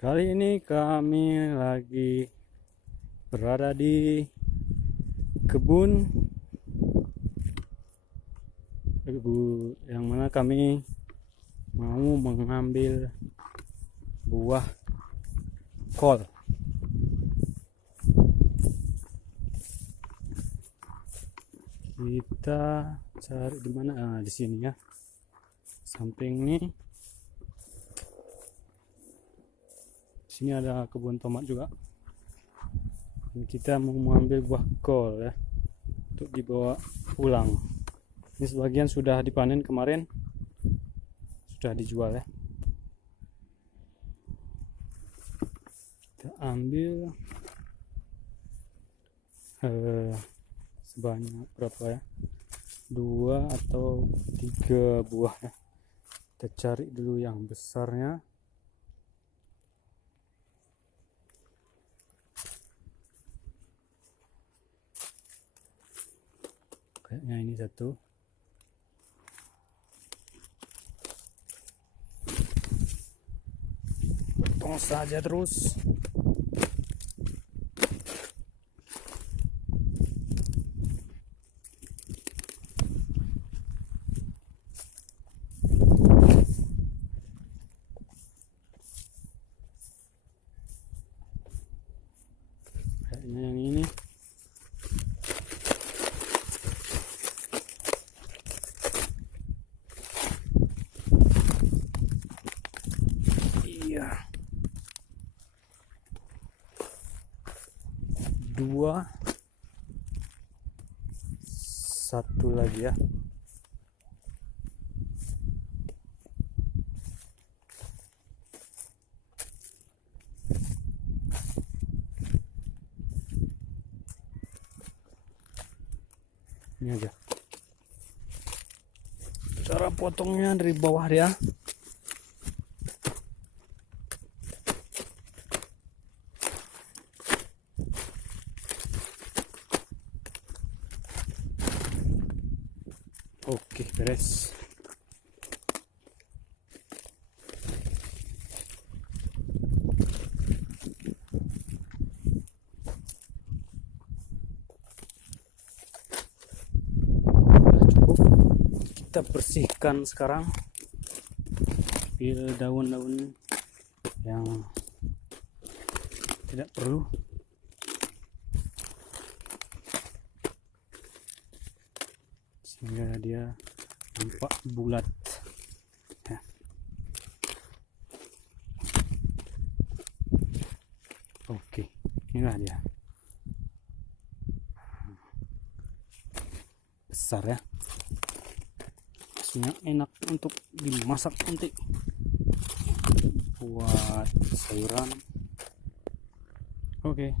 Kali ini kami lagi berada di kebun yang mana kami mau mengambil buah kol. Kita cari di mana? Di sini ya. Samping nih. Sini ada kebun tomat juga. Dan kita mau mengambil buah kol ya untuk dibawa pulang. Ini sebagian sudah dipanen kemarin, sudah dijual ya. Kita ambil sebanyak berapa ya? 2 atau 3 buah ya. Kita cari dulu yang besarnya. Kayaknya ini satu. Potong saja terus. Kayaknya yang ini. Iya. 2. 1 lagi ya. Ini aja. Cara potongnya dari bawah ya. Oke, beres. Kita bersihkan sekarang, ambil daun-daun yang tidak perlu. Sehingga dia nampak bulat ya. Oke, inilah dia, besar ya. Rasanya enak untuk dimasak nanti buat sayuran. Oke.